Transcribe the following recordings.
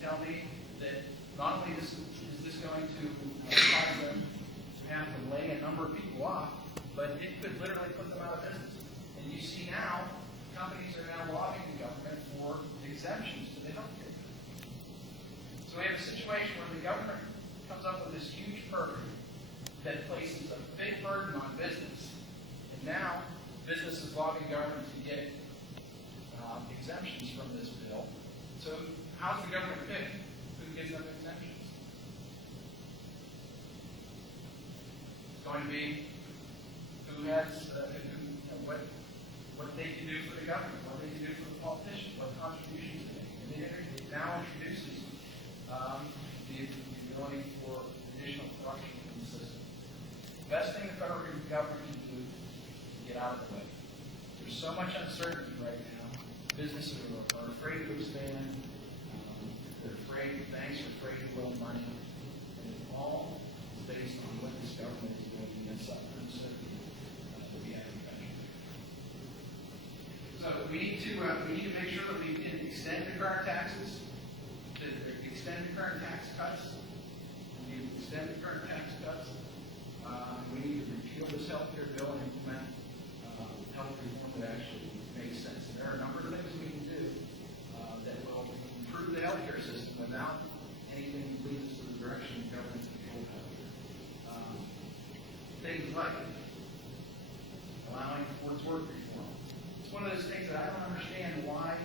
tell me that not only is this going to cause them to have to lay a number of people off, but it could literally put them out of business. And you see now, companies are now lobbying the government for exemptions to the health care. So we have a situation where the government comes up with this huge program that places a big burden on business. And now, business is lobbying government to get exemptions from this bill. So how's the government pick who gives them exemptions? It's going to be who has, what they can do for the government, what they can do for the politicians, what contributions they make. And it now introduces the ability for additional corruption in the system. The best thing the federal government can do is get out of the way. There's so much uncertainty right now. Businesses are afraid to expand. They're afraid, banks are afraid to loan money. And it all is based on what this government is doing against that uncertainty that we have in the country. So we need to make sure that we can extend the current taxes, extend the current tax cuts. We need to extend the current tax cuts. We need to repeal this health care bill and implement health reform that actually makes sense. And there are a number of things we can do that will improve the health care system without anything that leads us to the direction of government controlled health care. Things like allowing towards work reform. It's one of those things that I don't understand why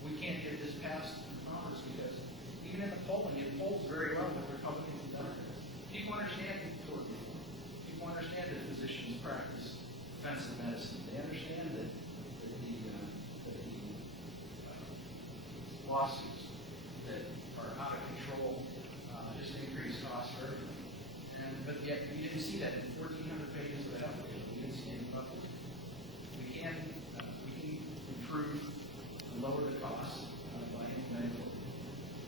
we can't get this passed in Congress, because even in the polling, it polls very well with Republicans and Democrats. People understand tort reform. People understand that physicians practice offensive medicine. They understand that the lawsuits that are out of control just increase costs for everything. But yet we didn't see that in 1,400 pages of the health care. We didn't see any public. We can improve and lower the costs by implementing it.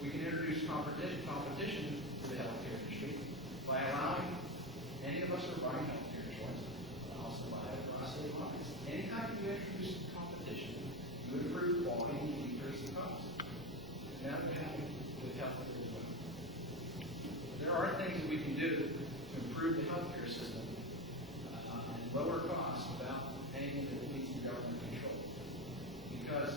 We can introduce competition to the healthcare industry by allowing any of us who are buying healthcare insurance to also buy across state lines. Anytime you introduce competition, you improve quality and you decrease the cost. And that will happen with healthcare as well. There are things that we can do to improve the healthcare system and lower costs without anything that leads to government control. Because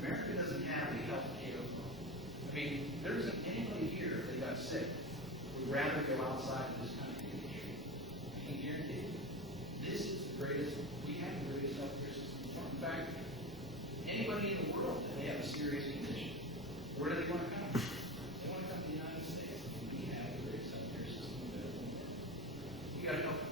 America doesn't have a health care problem. I mean, there isn't anybody here that got sick who would rather go outside of this country than the street. I can guarantee you. This is the greatest, we have the greatest health care system. In fact, anybody in the world that may have a serious condition, where do they want to come? They want to come to the United States. We have the greatest health care system available in the world. We got a health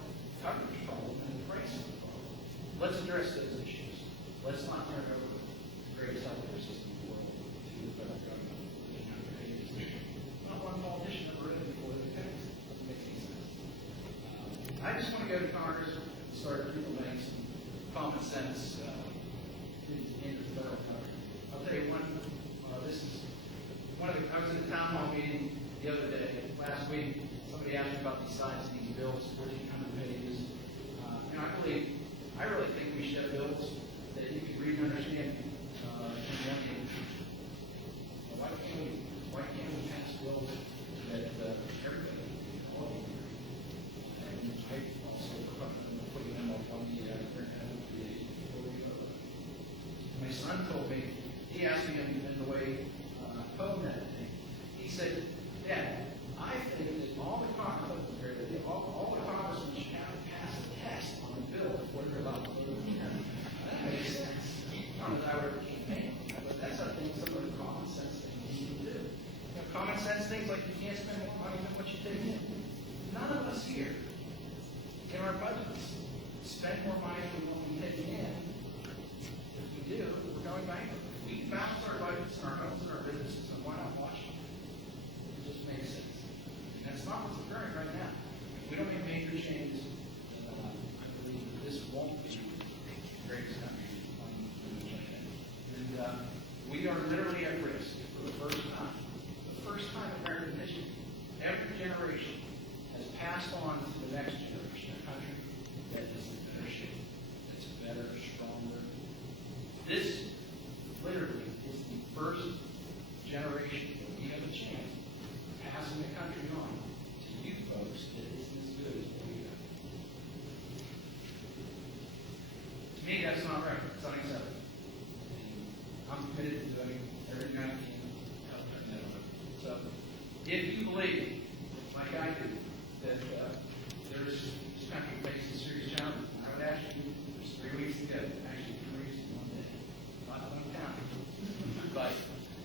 coverage problem and a pricing problem. Let's address those issues. Let's not turn over the greatest health care system in the world to the federal government. Not one politician ever read it before they passed. Doesn't make any sense. I just want to go to Congress and start implementing some common sense into the federal government. I'll tell you one. This is one of the. I was in a town hall meeting the other day, last week. Somebody asked me about the size of these bills, 1,400 pages. And I really think we should have bills that you can read and understand. Why can't we pass bills that everybody can follow? And I also putting them up on the my son told me, he asked me in the way I phoned that thing. He said, Dad, I think that all the congressmen should have to pass a test on the bill before they're allowed to vote again. That makes sense. Not that I were a campaign, but that's I think some of the common sense things you need to do. Common sense things like you can't spend more money than what you take in. None of us here in our budgets spend more money than what we take in. If we do, we're going bankrupt. If we balance our budgets and our homes and our businesses, then why not Washington? It just makes sense. And that's not what's occurring right now. If we don't make major changes, I believe that this won't be the greatest country on the planet. And we are literally at risk for the first time in American history. Every generation has passed on to the next generation a country that is in better shape, that's better, stronger. This literally that's not right. It's unacceptable. I'm committed to doing everything I can to help turn that over. So, if you believe, like I do, that this country faces serious challenges, I would ask you, there's 3 weeks to go. Actually, 2 weeks and 1 day. Not that I'm counting. But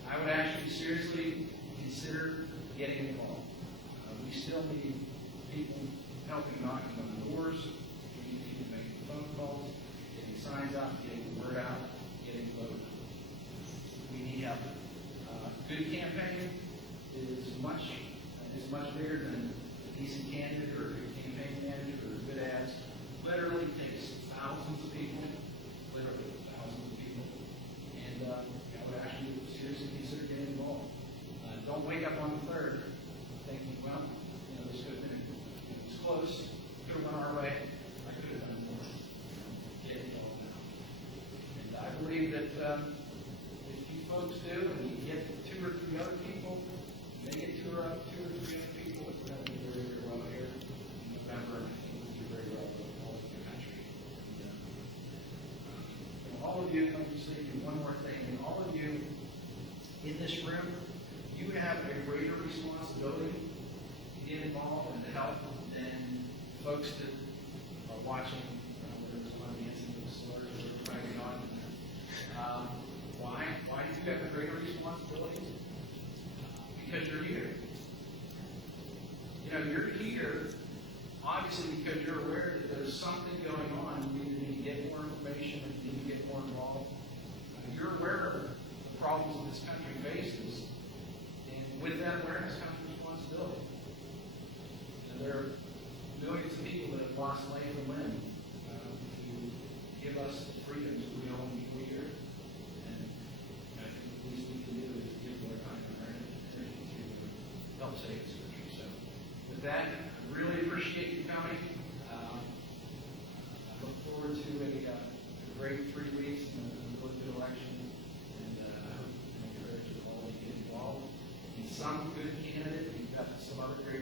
I would ask you to seriously consider getting involved. We still need people helping knocking on doors. We need people making phone calls, getting signs out, getting the word out, getting voted. We need help. Good campaign is much bigger than a decent candidate or a good campaign manager or good ads. Literally takes thousands of people, literally thousands of people. And I would ask you to seriously consider getting involved. Don't wake up on the 3rd thinking, well, this could have been, it was close, could have went our way, I could have done more. Get involved now. And I believe that if you folks do, and you get 2 or 3 other people, they get 2 or 3 other people, it's going to be very, very well here in November, and I think we'll do very well all over the country. And all of you, let me just say one more thing, and all of you in this room, you have a greater responsibility to get involved and to help than folks that are watching, whether it's one dancing with slurs or fighting on. Why? Why do you have a greater responsibility? Because you're here. You're here, obviously, because you're aware that there's something going on. You need to get more information, you need to get more involved. You're aware of the problems that this country faces, and with that awareness comes responsibility. And there are millions of people that have lost land and limb to give us the freedoms that we all enjoy here. And I think the least we can do is give more time and energy to help save this country. So with that, I really appreciate you coming. I look forward to a great 3 weeks and a good election. And I hope and encourage you all to get involved. In some good candidate, we've got some other great